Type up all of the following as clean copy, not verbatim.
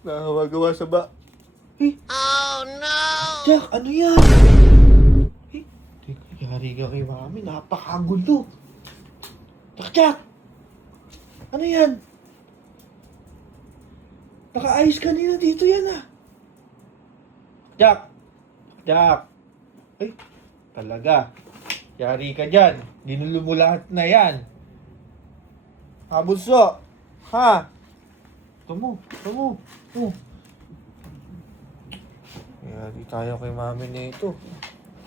Nakakagawa sa ba? Eh, Oh no! Jack, ano yan? Eh, teka, yari ka kay mami. Napakagulo. Jack! Ano yan? Naka-ayos kanina dito yan ah. Jack! Jack! Ay, talaga. Yari ka dyan. Ginulo mo lahat na yan. Ha, bunso? Ha? Tumo. Oh. Yari tayo kay mami na ito.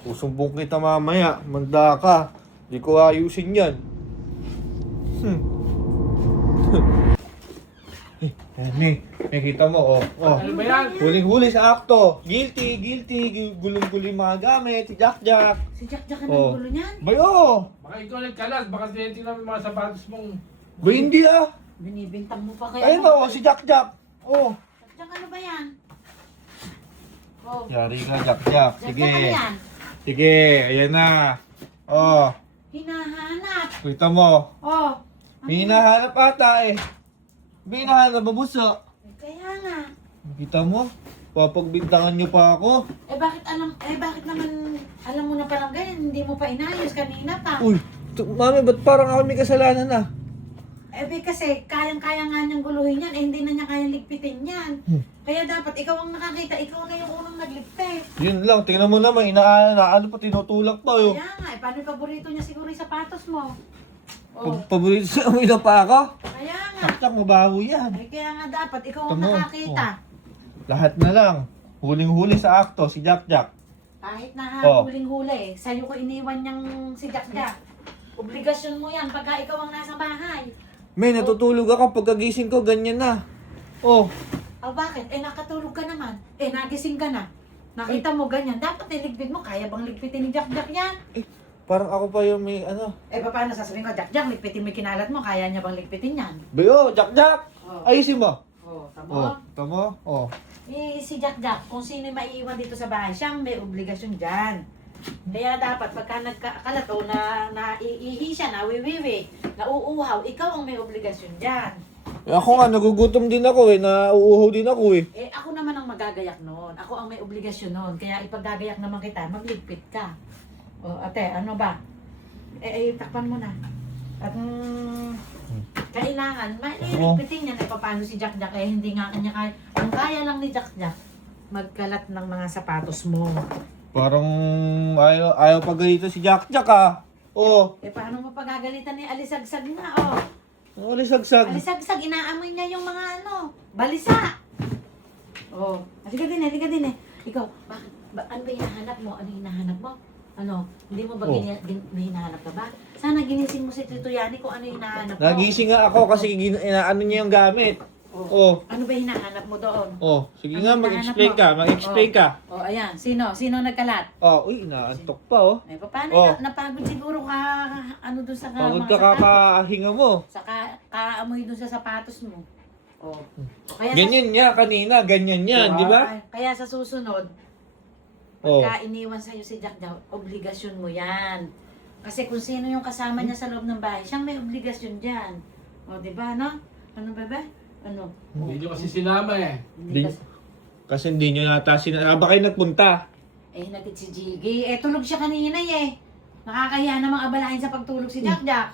Susumbong kita mamaya. Manda ka. Di ko ayusin yan. Nakita mo, oh. Ano ba yan? Huling-huli sa akto. Guilty. Gulong-guling mga gamit. Si Jack. Si Jack ang Oh. gulo niyan. Bayo! Baka ikaw nagkalas, baka tinitingnan mo yung mga sapatos mong... Ba hindi ah? Binibintang mo pa kaya. Ayun oh, si Jack. Oh. Jack, ano ba yan? Oh. Yari ka, Jack. Jack, Sige. ano yan? Sige, ayan na. Oh, Hinahanap. kita mo. Oh. May hinahanap ata eh. May hinahanap babuso. Kaya nga. Kita mo? Papagbintangan niyo pa ako. Bakit naman, alam mo na palang ganyan, hindi mo pa inayos kanina pa. Uy, mami, ba't parang ako may kasalanan ah? Kasi kayang-kaya nga niyang guluhin yan, hindi na niya kayang ligpitin yan. Kaya dapat ikaw ang nakakita, ikaw na yung unang nagligpit. Yun lang, tingnan mo naman, inaano pa, tinutulak pa yun. Kaya nga, paano yung paborito niya siguro yung sapatos mo? Oh. Paborito sa uminom pa ako? Kaya nga. Saksak, mabaho yan. Kaya nga dapat, ikaw ang Tama. nakakita. Lahat na lang. Huling-huli sa akto, si Jack. Kahit na Oh. huling-huli, sa'yo ko iniwan niyang si Jack. Obligasyon mo yan pagka ikaw ang nasa bahay. May, natutulog ako, pagkagising ko, ganyan na. Oh, Bakit? Nakatulog ka naman. Nagising ka na. Nakita mo ganyan. Dapat niligpit mo. Kaya bang ligpitin ni Jack yan? parang ako pa yung may ano. Paano sasabihin ko, Jack, ligpitin mo yung kinalat mo. Kaya niya bang ligpitin yan? Bayo, Jack! Oh. Ayusin mo. Tamo? Tamo? Oh. Si Jack, kung sino yung maiiwan dito sa bahay, siyang may obligasyon dyan. Kaya dapat, pagka nagkakalat o naiihi siya, nawiwiwi, nauuhaw, ikaw ang may obligasyon dyan. Ako nga, nagugutom din ako eh, nauuhaw din ako eh. Ako naman ang magagayak noon. Ako ang may obligasyon noon. Kaya ipagagayak naman kita, magligpit ka. Ate, ano ba? Takpan mo na. At kailangan, mailigpitin yan. Paano si Jack, hindi nga kanya kaya. Ang kaya lang ni Jack, magkalat ng mga sapatos mo. Parang ayaw pa ganito si Jack ah. Oh, Paano mo pagagalitan ni Alisagsag na, ang alisag-sag. Alisagsag, inaamoy niya yung mga balisa. Halika din eh. Ikaw, ano ba hinahanap mo? Hindi mo ba may hinahanap ka ba? Sana ginising mo si Tito Yani kung ano yung hinahanap mo. Nagising nga ako kasi inaano niya yung gamit. Oh. Ano ba hinahanap mo doon? Oh, sige Ano nga, hinahanap mag-explain mo? ka. Ayan. Sino nagkalat? Oh, uy, inaantok pa oh. Paano napagod siguro ka, doon sa Pagod mga ka sapatos? kakahinga mo. Sa kaamoy doon sa sapatos mo. Kaya Ganyan niya kanina, ganyan yan, di ba? Kaya sa susunod, Oh. pagka iniwan sa'yo si Jack, obligasyon mo yan. Kasi kung sino yung kasama niya sa loob ng bahay, siyang may obligasyon dyan. Di ba, no? Ano ba? Hindi nyo kasi sinama eh. Hindi kasi, Kasi hindi nyo nata ba kayo nagpunta? hinatid si Jiggy. Tulog siya kanina eh. Nakakahiya namang abalain sa pagtulog si Jack. Kaya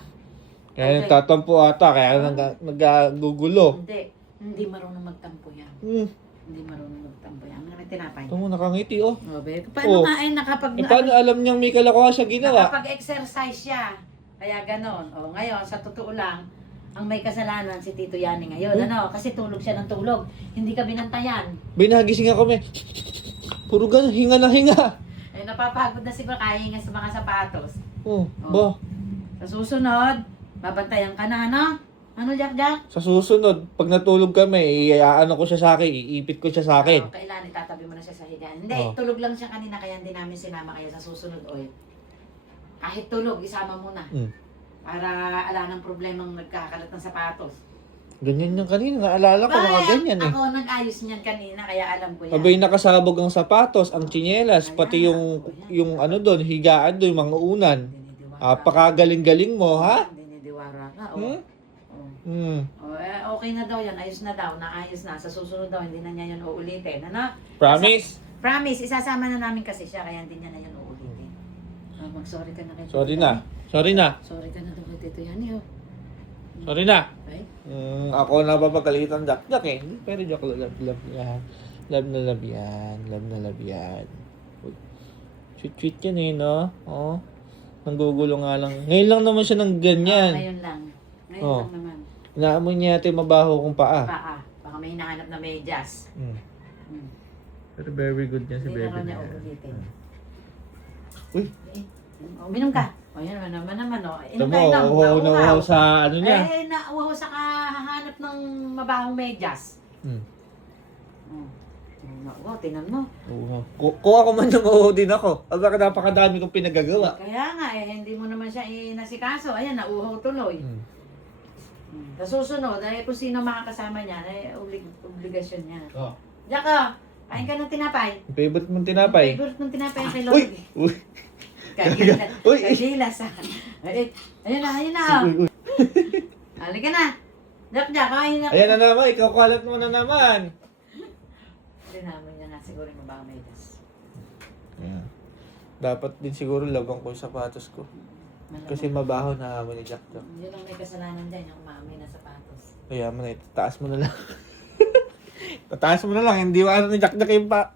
Okay. nagtatampo ata, kaya nagagugulo. Hindi marunong magtampo yan. Hindi marunong magtampo yan. Ano may tinapay? Ito mo, nakangiti oh. Paano Oh. nga nakapag... Paano alam niyang may kalokohan siya ginawa? Nakapag-exercise siya. Kaya ganon. Ngayon, sa totoo lang, ang may kasalanan si Tito Yani ngayon. Kasi tulog siya ng tulog. Hindi ka binantayan. Binagising ako may. Puro ganun, hinga na hinga. Napapagod na siguro kaya nga sa mga sapatos. Ba? Sa susunod, babantayan ka na, Ano, Jack? Sa susunod, pag natulog kami, iaano ko siya sa akin, iipit ko siya sa akin. Kailan itatabi mo na siya sa higaan. Hindi, Oh. tulog lang siya kanina kaya hindi namin sinama kayo sa susunod, Kahit tulog, isama mo na. Para ala ng problemang nagkakalat ng sapatos. Ganyan yan kanina, naalala ko mga ganyan eh. Ako nag-ayos niyan kanina, kaya alam ko yan. Abay nakasabog ang sapatos, ang tsinelas, pati yung ano doon, higaan doon, mga unan. Dinidiwara. Pakagaling-galing mo, ha? Dinidiwara ka, Hmm? O, okay na daw yan. Ayos na daw. Naayos na. Sa susunod daw, hindi na niya yun uulitin. Ano? Promise? Promise, isasama na namin kasi siya. Kaya hindi niya na yun uulitin. Mag-sorry ka na kay Sorry Tito na. Yani. Sorry na. Sorry ka na daw kay Tito Yani, oh. Sorry na. Right? Ako napapagalitan Jack eh. Pero joke lang. Love yan. Love na love yan. Love na love yan. Uy. Sweet yan eh, no? Oh. Nanggugulo nga lang. Ngayon lang naman siya ng ganyan. Ngayon lang. Ngayon Oh. lang naman. Inaamoy niya yata yung mabaho kong paa. Baka may hinahanap na medyas. Mm. Hmm. Pero very good yan si Hindi na Bebe raw niya na yan. uulitin. Uy. Uminom ka. O yan naman, o. Ito Inom mo, ka, inom. uhaw na Nauuhaw. uhaw sa ano niya. Nauuhaw sa kahanap ng mabahong medyas. Hmm. Wow, tinan mo. Uhaw. Kung ako man yung uhaw din ako. Aba, napakadami kong pinagagawa. Kaya nga, hindi mo naman siya inasikaso. Ayan, nauuhaw tuloy. Hmm. Sa susunod, kung sino makakasama niya, obligasyon niya. Oh. Jaka, kain ka ng tinapay. Favorite mong tinapay? Favorite mong tinapay kay Uy! Lord. Uy! Uy! Kagilas, ha. Ayun na, oh. Uy! Halika na. Jak, kain na. Ayan na naman, ikaw kalat mo na naman. Tinamay niya nga siguro yung mabahong medyas. Yeah. Dapat din siguro labang ko yung sapatos ko. Kasi mabaho na hamon ni Jack. Yun ang may kasalanan dyan, yung umami na sapatos. Kaya mo na ito, taas mo na lang. Tataas mo na lang, hindi mo ano ni Jack yung pa.